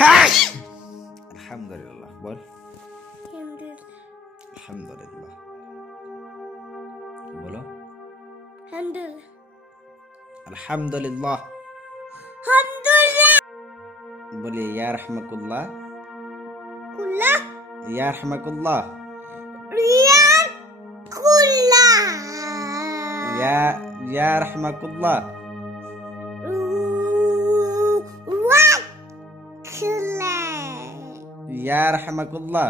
আলহামদুলিল্লাহ বল। আলহামদুলিল্লাহ বলো। আলহামদুলিল্লাহ বলি। ইয়া রহমাকুল্লাহ, ইয়া রহমাকুল্লাহ, ইয়া রহমাকুল্লাহ, ইয়া রহমাকুল্লাহ।